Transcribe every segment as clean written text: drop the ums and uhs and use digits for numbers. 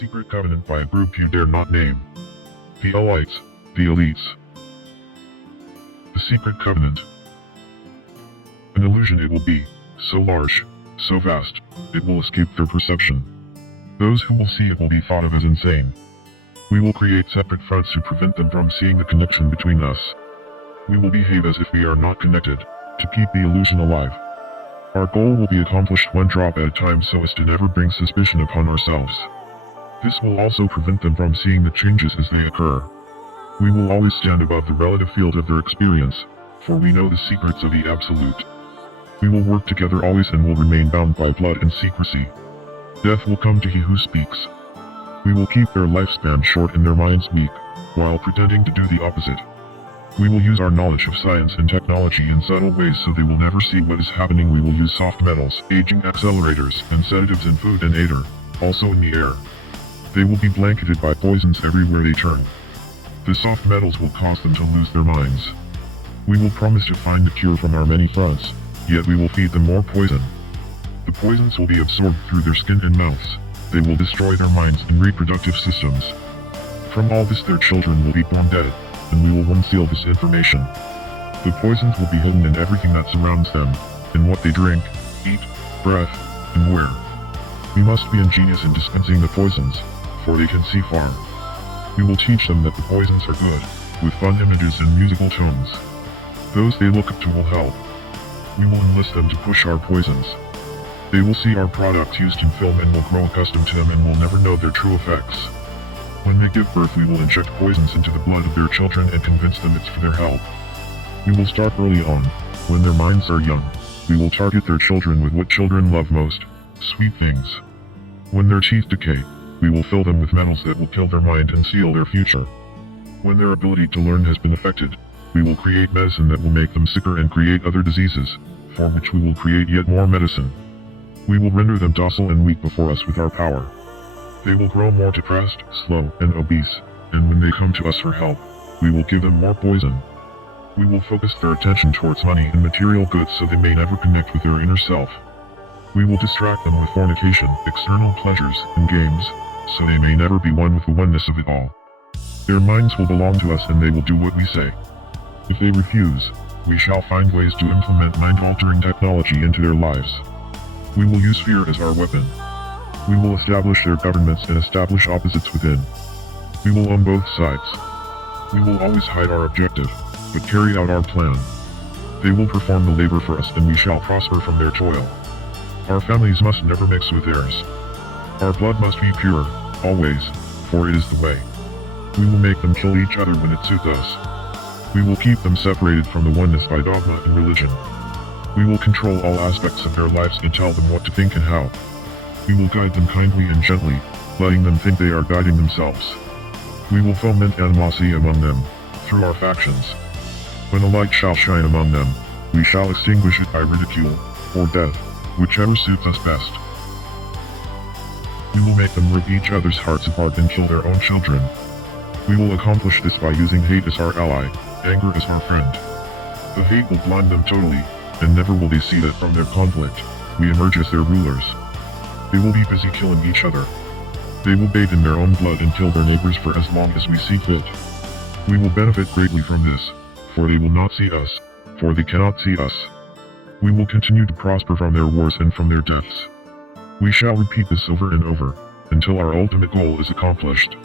secret covenant by a group you dare not name. The elites, the elites. The secret covenant. An illusion it will be, so large, so vast, it will escape their perception. Those who will see it will be thought of as insane. We will create separate fronts to prevent them from seeing the connection between us. We will behave as if we are not connected, to keep the illusion alive. Our goal will be accomplished one drop at a time so as to never bring suspicion upon ourselves. This will also prevent them from seeing the changes as they occur. We will always stand above the relative field of their experience, for we know the secrets of the Absolute. We will work together always and will remain bound by blood and secrecy. Death will come to he who speaks. We will keep their lifespan short and their minds weak, while pretending to do the opposite. We will use our knowledge of science and technology in subtle ways so they will never see what is happening. We will use soft metals, aging accelerators, and sedatives in food and air, also in the air. They will be blanketed by poisons everywhere they turn. The soft metals will cause them to lose their minds. We will promise to find the cure from our many fronts, yet we will feed them more poison. The poisons will be absorbed through their skin and mouths. They will destroy their minds and reproductive systems. From all this their children will be born dead, and we will unseal this information. The poisons will be hidden in everything that surrounds them, in what they drink, eat, breathe, and wear. We must be ingenious in dispensing the poisons, for they can see far. We will teach them that the poisons are good, with fun images and musical tones. Those they look up to will help. We will enlist them to push our poisons. They will see our products used in film and will grow accustomed to them and will never know their true effects. When they give birth we will inject poisons into the blood of their children and convince them it's for their help. We will start early on, when their minds are young. We will target their children with what children love most, sweet things. When their teeth decay, we will fill them with metals that will kill their mind and seal their future. When their ability to learn has been affected, we will create medicine that will make them sicker and create other diseases, for which we will create yet more medicine. We will render them docile and weak before us with our power. They will grow more depressed, slow, and obese, and when they come to us for help, we will give them more poison. We will focus their attention towards money and material goods so they may never connect with their inner self. We will distract them with fornication, external pleasures, and games, so they may never be one with the oneness of it all. Their minds will belong to us and they will do what we say. If they refuse, we shall find ways to implement mind-altering technology into their lives. We will use fear as our weapon. We will establish their governments and establish opposites within. We will own both sides. We will always hide our objective, but carry out our plan. They will perform the labor for us and we shall prosper from their toil. Our families must never mix with theirs. Our blood must be pure, always, for it is the way. We will make them kill each other when it suits us. We will keep them separated from the oneness by dogma and religion. We will control all aspects of their lives and tell them what to think and how. We will guide them kindly and gently, letting them think they are guiding themselves. We will foment animosity among them, through our factions. When a light shall shine among them, we shall extinguish it by ridicule, or death, whichever suits us best. We will make them rip each other's hearts apart and kill their own children. We will accomplish this by using hate as our ally, anger as our friend. The hate will blind them totally, and never will they see that from their conflict, we emerge as their rulers. They will be busy killing each other. They will bathe in their own blood and kill their neighbors for as long as we see fit. We will benefit greatly from this, for they will not see us, for they cannot see us. We will continue to prosper from their wars and from their deaths. We shall repeat this over and over, until our ultimate goal is accomplished.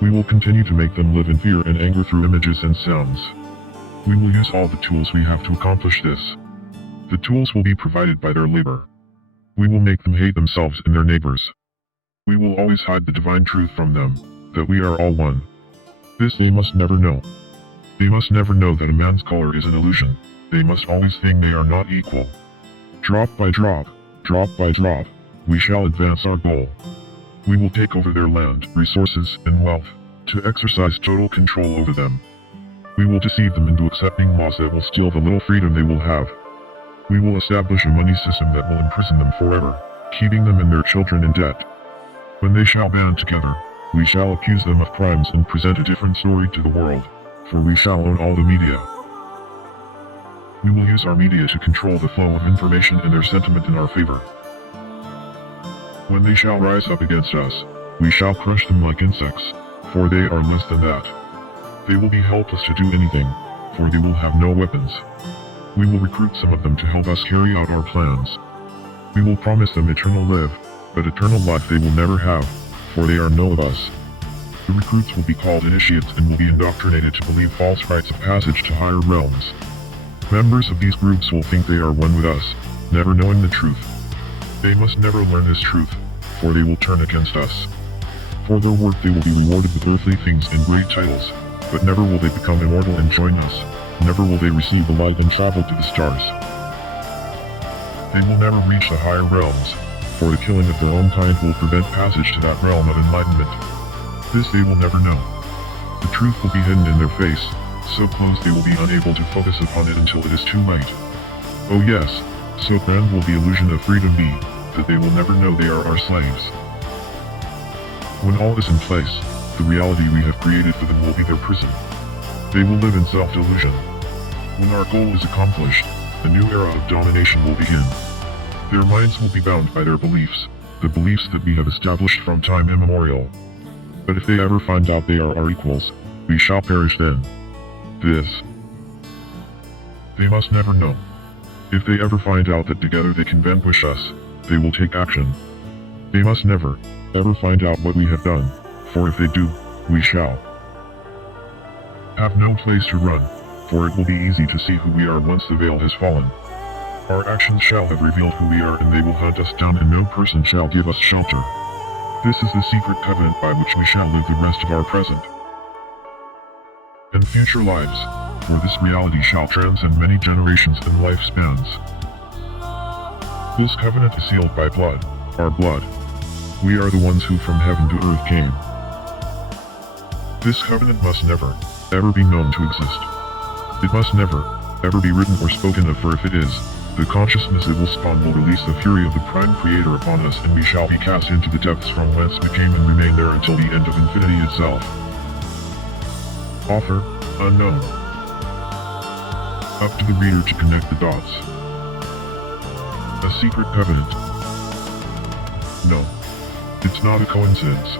We will continue to make them live in fear and anger through images and sounds. We will use all the tools we have to accomplish this. The tools will be provided by their labor. We will make them hate themselves and their neighbors. We will always hide the divine truth from them, that we are all one. This they must never know. They must never know that a man's color is an illusion. They must always think they are not equal. Drop by drop, we shall advance our goal. We will take over their land, resources, and wealth, to exercise total control over them. We will deceive them into accepting laws that will steal the little freedom they will have. We will establish a money system that will imprison them forever, keeping them and their children in debt. When they shall band together, we shall accuse them of crimes and present a different story to the world, for we shall own all the media. We will use our media to control the flow of information and their sentiment in our favor. When they shall rise up against us, we shall crush them like insects, for they are less than that. They will be helpless to do anything, for they will have no weapons. We will recruit some of them to help us carry out our plans. We will promise them eternal life, but eternal life they will never have, for they are none of us. The recruits will be called initiates and will be indoctrinated to believe false rites of passage to higher realms. Members of these groups will think they are one with us, never knowing the truth. They must never learn this truth, for they will turn against us. For their work they will be rewarded with earthly things and great titles, but never will they become immortal and join us, never will they receive the light and travel to the stars. They will never reach the higher realms, for the killing of their own kind will prevent passage to that realm of enlightenment. This they will never know. The truth will be hidden in their face, so close they will be unable to focus upon it until it is too late. Oh yes, so grand will the illusion of freedom be, that they will never know they are our slaves. When all is in place, the reality we have created for them will be their prison. They will live in self-delusion. When our goal is accomplished, a new era of domination will begin. Their minds will be bound by their beliefs, the beliefs that we have established from time immemorial. But if they ever find out they are our equals, we shall perish then. This they must never know. If they ever find out that together they can vanquish us, they will take action. They must never, ever find out what we have done, for if they do, we shall have no place to run, for it will be easy to see who we are once the veil has fallen. Our actions shall have revealed who we are and they will hunt us down and no person shall give us shelter. This is the secret covenant by which we shall live the rest of our present and future lives, for this reality shall transcend many generations and lifespans. This covenant is sealed by blood, our blood. We are the ones who from heaven to earth came. This covenant must never, ever be known to exist. It must never, ever be written or spoken of, for if it is, the consciousness it will spawn will release the fury of the Prime Creator upon us and we shall be cast into the depths from whence we came and remain there until the end of infinity itself. Author, unknown. Up to the reader to connect the dots. A secret covenant. No. It's not a coincidence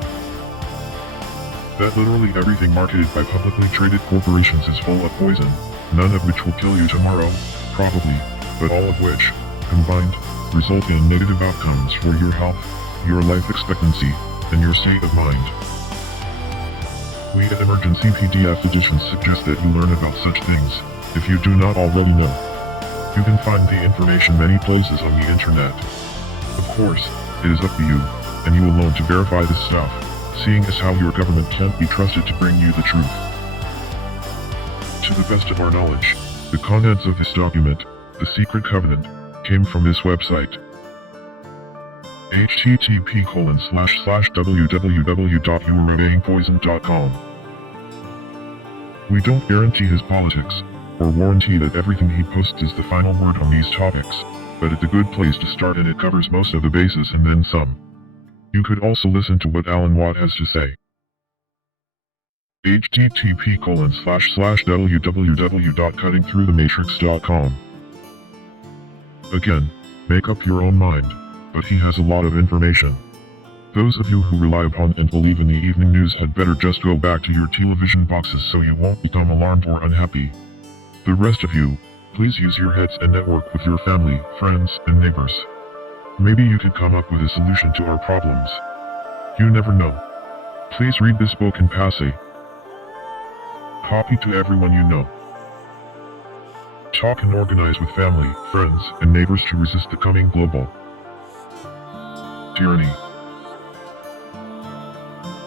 that literally everything marketed by publicly traded corporations is full of poison, none of which will kill you tomorrow, probably, but all of which, combined, result in negative outcomes for your health, your life expectancy, and your state of mind. We at Emergency PDF Editions suggest that you learn about such things, if you do not already know. You can find the information many places on the internet. Of course, it is up to you, and you alone to verify this stuff, seeing as how your government can't be trusted to bring you the truth. To the best of our knowledge, the contents of this document, the Secret Covenant, came from this website. http://www.youareobeyingpoison.com. We don't guarantee his politics, or warranty that everything he posts is the final word on these topics, but it's a good place to start and it covers most of the bases and then some. You could also listen to what Alan Watt has to say. http://www.cuttingthroughthematrix.com. Again, make up your own mind, but he has a lot of information. Those of you who rely upon and believe in the evening news had better just go back to your television boxes so you won't become alarmed or unhappy. The rest of you, please use your heads and network with your family, friends, and neighbors. Maybe you could come up with a solution to our problems. You never know. Please read this book and pass a copy to everyone you know. Talk and organize with family, friends, and neighbors to resist the coming global tyranny.